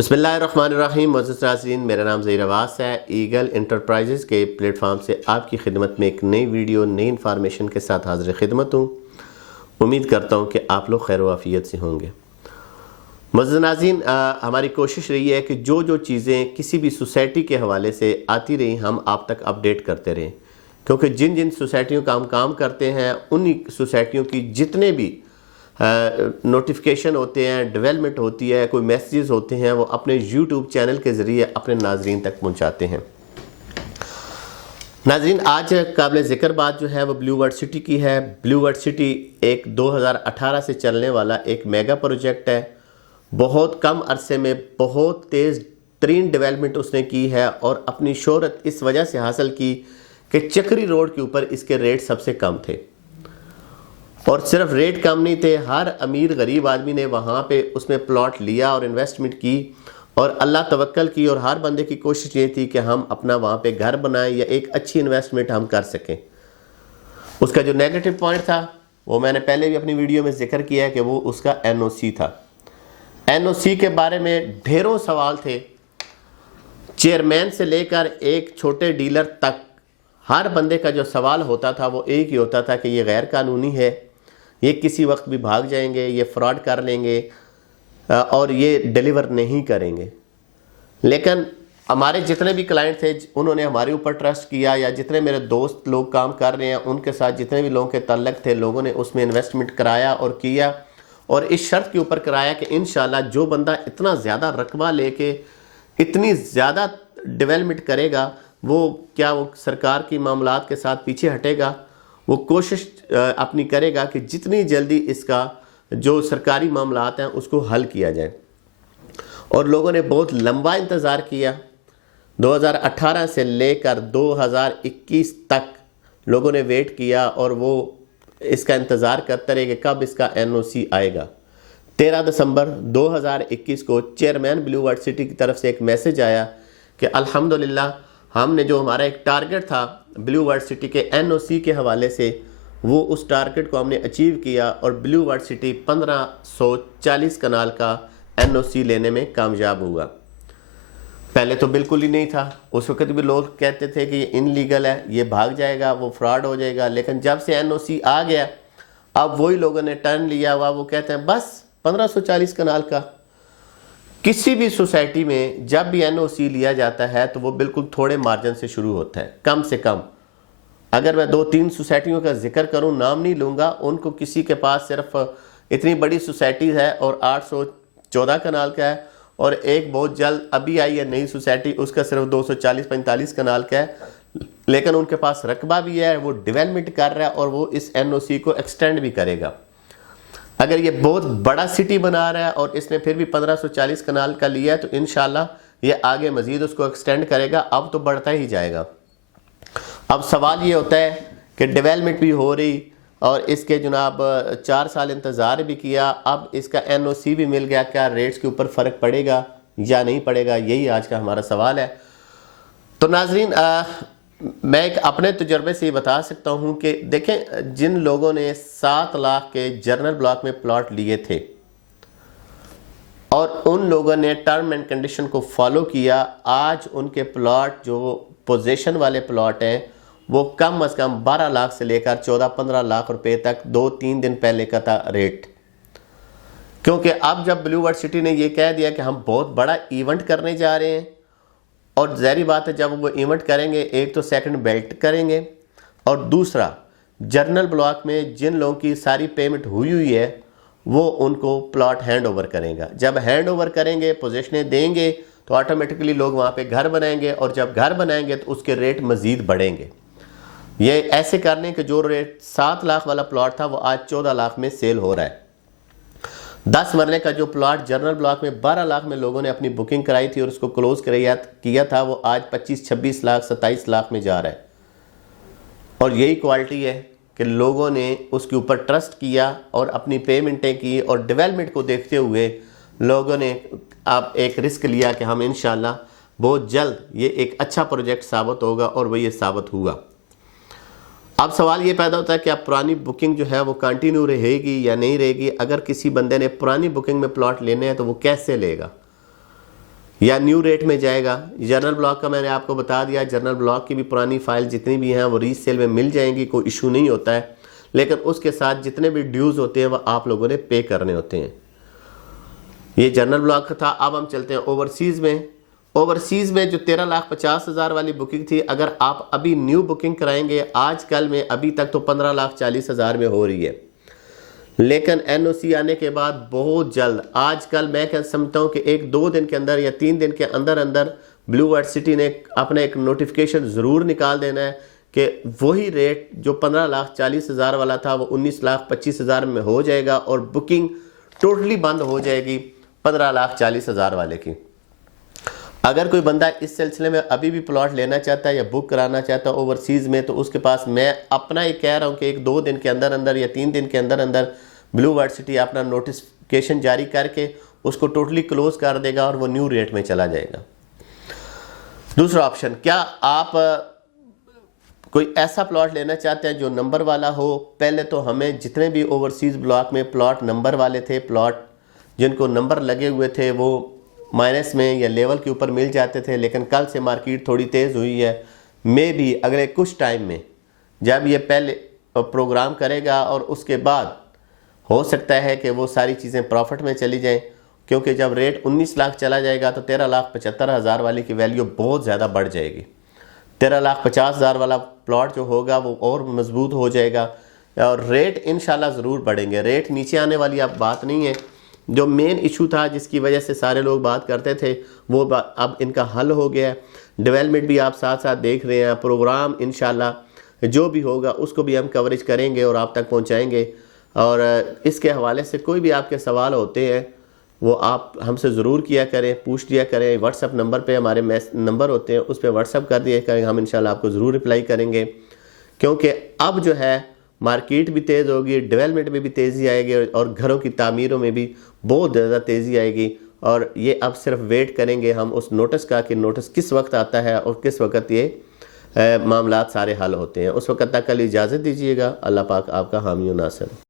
बिस्मिल्लाहिर्रहमानिर्रहीम। मुअज़्ज़िज़ नाज़रीन, मेरा नाम ज़हीर अब्बास है। ईगल इंटरप्राइजेज़ के प्लेटफॉर्म से आपकी खिदमत में एक नई वीडियो नई इन्फॉर्मेशन के साथ हाज़िर खिदमत हूँ। उम्मीद करता हूँ कि आप लोग खैर वाफ़ियत से होंगे। मुअज़्ज़िज़ नाज़रीन, हमारी कोशिश रही है कि जो जो चीज़ें किसी भी सोसाइटी के हवाले से आती रही हम आप तक अपडेट करते रहें, क्योंकि जिन जिन सोसाइटियों का हम काम करते हैं उन्हीं सोसाइटियों की जितने भी नोटिफिकेशन होते हैं, डेवलपमेंट होती है, कोई मैसेजेस होते हैं, वो अपने यूट्यूब चैनल के ज़रिए अपने नाजरीन तक पहुंचाते हैं। नाजरीन, आज काबिल ज़िक्र बात जो है वो ब्लू वर्ल्ड सिटी की है। ब्लू वर्ल्ड सिटी एक 2018 से चलने वाला एक मेगा प्रोजेक्ट है। बहुत कम अरसे में बहुत तेज़ तरीन डेवलपमेंट उसने की है और अपनी शोहरत इस वजह से हासिल की कि चक्री रोड के ऊपर इसके रेट सबसे कम थे। और सिर्फ रेट कम नहीं थे, हर अमीर गरीब आदमी ने वहाँ पे उसमें प्लॉट लिया और इन्वेस्टमेंट की और अल्लाह तवक्कल की। और हर बंदे की कोशिश ये थी कि हम अपना वहाँ पे घर बनाएं या एक अच्छी इन्वेस्टमेंट हम कर सकें। उसका जो नेगेटिव पॉइंट था वो मैंने पहले भी अपनी वीडियो में जिक्र किया है कि वो उसका एनओसी था। एनओसी के बारे में ढेरों सवाल थे, चेयरमैन से लेकर एक छोटे डीलर तक हर बंदे का जो सवाल होता था वो एक ही होता था कि ये गैर कानूनी है, ये किसी वक्त भी भाग जाएंगे, ये फ्रॉड कर लेंगे और ये डिलीवर नहीं करेंगे। लेकिन हमारे जितने भी क्लाइंट थे उन्होंने हमारे ऊपर ट्रस्ट किया, या जितने मेरे दोस्त लोग काम कर रहे हैं उनके साथ जितने भी लोगों के ताल्लुक थे, लोगों ने उसमें इन्वेस्टमेंट कराया और किया। और इस शर्त के ऊपर कराया कि इंशाल्लाह जो बंदा इतना ज़्यादा रकबा लेके इतनी ज़्यादा डेवलपमेंट करेगा वो सरकार की मामलात के साथ पीछे हटेगा। वो कोशिश अपनी करेगा कि जितनी जल्दी इसका जो सरकारी मामलात हैं उसको हल किया जाए। और लोगों ने बहुत लंबा इंतज़ार किया, 2018 से लेकर 2021 तक लोगों ने वेट किया और वो इसका इंतज़ार करते रहे कि कब इसका एनओसी आएगा। 13 दिसंबर 2021 को चेयरमैन ब्लू वर्ल्ड सिटी की तरफ से एक मैसेज आया कि अल्हम्दुलिल्लाह हमने जो हमारा एक टारगेट था ब्लू वर्ल्ड सिटी के एनओसी के हवाले से, वो उस टारगेट को हमने अचीव किया और ब्लू वर्ल्ड सिटी 1540 कनाल का एनओसी लेने में कामयाब हुआ। पहले तो बिल्कुल ही नहीं था, उस वक्त भी लोग कहते थे कि ये इनलीगल है, ये भाग जाएगा, वो फ्रॉड हो जाएगा। लेकिन जब से एनओसी आ गया अब वही लोगों ने टर्न लिया हुआ, वो कहते हैं बस 1540 कनाल का। किसी भी सोसाइटी में जब भी एनओसी लिया जाता है तो वो बिल्कुल थोड़े मार्जिन से शुरू होता है, कम से कम। अगर मैं 2-3 सोसाइटियों का जिक्र करूं, नाम नहीं लूँगा, उनको किसी के पास सिर्फ इतनी बड़ी सोसाइटी है और 814 कनाल का है, और एक बहुत जल्द अभी आई है नई सोसाइटी, उसका सिर्फ 240-45 कनाल का है, लेकिन उनके पास रकबा भी है, वो डेवलपमेंट कर रहा है और वो इस एनओसी को एक्सटेंड भी करेगा। अगर ये बहुत बड़ा सिटी बना रहा है और इसने फिर भी 1540 कनाल का लिया है तो इंशाल्लाह ये आगे मजीद उसको एक्सटेंड करेगा, अब तो बढ़ता ही जाएगा। अब सवाल ये होता है कि डेवलपमेंट भी हो रही और इसके जनाब 4 साल इंतज़ार भी किया, अब इसका एनओसी भी मिल गया, क्या रेट्स के ऊपर फ़र्क पड़ेगा या नहीं पड़ेगा, यही आज का हमारा सवाल है। तो नाजरीन, मैं एक अपने तजुर्बे से ये बता सकता हूँ कि देखें, जिन लोगों ने 7 लाख के जर्नल ब्लॉक में प्लॉट लिए थे और उन लोगों ने टर्म एंड कंडीशन को फॉलो किया, आज उनके प्लॉट जो पोजीशन वाले प्लॉट हैं वो कम अज़ कम 12 लाख से लेकर 14-15 लाख रुपए तक 2-3 दिन पहले का था रेट। क्योंकि अब जब ब्लू वर्ल्ड सिटी ने ये कह दिया कि हम बहुत बड़ा इवेंट करने जा रहे हैं, और ज़ाहिर बात है जब वो इवेंट करेंगे एक तो सेकंड बेल्ट करेंगे और दूसरा जर्नल ब्लॉक में जिन लोगों की सारी पेमेंट हुई है वो उनको प्लॉट हैंड ओवर करेगा। जब हैंड ओवर करेंगे, पोजीशनें देंगे, तो ऑटोमेटिकली लोग वहाँ पे घर बनाएंगे और जब घर बनाएंगे तो उसके रेट मज़ीद बढ़ेंगे। ये ऐसे करने के जो रेट 7 लाख वाला प्लॉट था वो आज 14 लाख में सेल हो रहा है। 10 मरले का जो प्लॉट जर्नल ब्लॉक में 12 लाख में लोगों ने अपनी बुकिंग कराई थी और उसको क्लोज किया था, वो आज 25-26 लाख 27 लाख में जा रहा है। और यही क्वालिटी है कि लोगों ने उसके ऊपर ट्रस्ट किया और अपनी पेमेंटें की और डेवलपमेंट को देखते हुए लोगों ने अब एक रिस्क लिया कि हम इंशाल्लाह बहुत जल्द ये एक अच्छा प्रोजेक्ट साबित होगा, और वो ये साबित हुआ। अब सवाल ये पैदा होता है कि अब पुरानी बुकिंग जो है वो कंटिन्यू रहेगी या नहीं रहेगी। अगर किसी बंदे ने पुरानी बुकिंग में प्लॉट लेने हैं तो वो कैसे लेगा? या न्यू रेट में जाएगा। जनरल ब्लॉक का मैंने आपको बता दिया, जनरल ब्लॉक की भी पुरानी फाइल जितनी भी हैं वो रीसेल में मिल जाएंगी, कोई इशू नहीं होता है, लेकिन उसके साथ जितने भी ड्यूज़ होते हैं वो आप लोगों ने पे करने होते हैं। ये जनरल ब्लॉक का था। अब हम चलते हैं ओवरसीज़ में। ओवरसीज़ में जो 13,50,000 वाली बुकिंग थी, अगर आप अभी न्यू बुकिंग कराएंगे आजकल में, अभी तक तो 15,40,000 में हो रही है, लेकिन एनओसी आने के बाद बहुत जल्द, आजकल मैं कह समझता हूँ कि 1-2 दिन के अंदर या 3 दिन के अंदर अंदर ब्लू वर्ड सिटी ने अपना एक नोटिफिकेशन ज़रूर निकाल देना है कि वही रेट जो 15,40,000 वाला था वो 19,25,000 में हो जाएगा और बुकिंग टोटली बंद हो जाएगी 15,40,000 वाले की। अगर कोई बंदा इस सिलसिले में अभी भी प्लॉट लेना चाहता है या बुक कराना चाहता है ओवरसीज़ में, तो उसके पास मैं अपना ही कह रहा हूँ कि 1-2 दिन के अंदर अंदर या 3 दिन के अंदर अंदर ब्लू वर्ड सिटी अपना नोटिफिकेशन जारी करके उसको टोटली क्लोज कर देगा और वो न्यू रेट में चला जाएगा। दूसरा ऑप्शन, क्या आप कोई ऐसा प्लॉट लेना चाहते हैं जो नंबर वाला हो? पहले तो हमें जितने भी ओवरसीज़ ब्लॉक में प्लॉट नंबर वाले थे, प्लॉट जिनको नंबर लगे हुए थे, वो माइनस में या लेवल के ऊपर मिल जाते थे, लेकिन कल से मार्केट थोड़ी तेज़ हुई है। मे भी अगले कुछ टाइम में जब ये पहले प्रोग्राम करेगा और उसके बाद हो सकता है कि वो सारी चीज़ें प्रॉफिट में चली जाएं, क्योंकि जब रेट 19 लाख चला जाएगा तो 13,75,000 वाली की वैल्यू बहुत ज़्यादा बढ़ जाएगी। 13,50,000 वाला प्लॉट जो होगा वो और मजबूत हो जाएगा और रेट इंशाल्लाह ज़रूर बढ़ेंगे। रेट नीचे आने वाली अब बात नहीं है। जो मेन इशू था जिसकी वजह से सारे लोग बात करते थे वो अब इनका हल हो गया है। डेवलपमेंट भी आप साथ साथ देख रहे हैं, प्रोग्राम इंशाल्लाह जो भी होगा उसको भी हम कवरेज करेंगे और आप तक पहुंचाएंगे। और इसके हवाले से कोई भी आपके सवाल होते हैं वो आप हमसे ज़रूर किया करें, पूछ लिया करें। व्हाट्सअप नंबर पे हमारे नंबर होते हैं, उस पर व्हाट्सअप कर दिया करें, हम इंशाल्लाह आपको ज़रूर रिप्लाई करेंगे। क्योंकि अब जो है मार्केट भी तेज़ होगी, डेवलपमेंट में भी तेज़ी आएगी और घरों की तामीरों में भी बहुत ज़्यादा तेज़ी आएगी। और ये अब सिर्फ वेट करेंगे हम उस नोटिस का कि नोटिस किस वक्त आता है और किस वक्त ये मामलात सारे हल होते हैं। उस वक्त तक के लिए इजाज़त दीजिएगा। अल्लाह पाक आपका हामी और नासिर।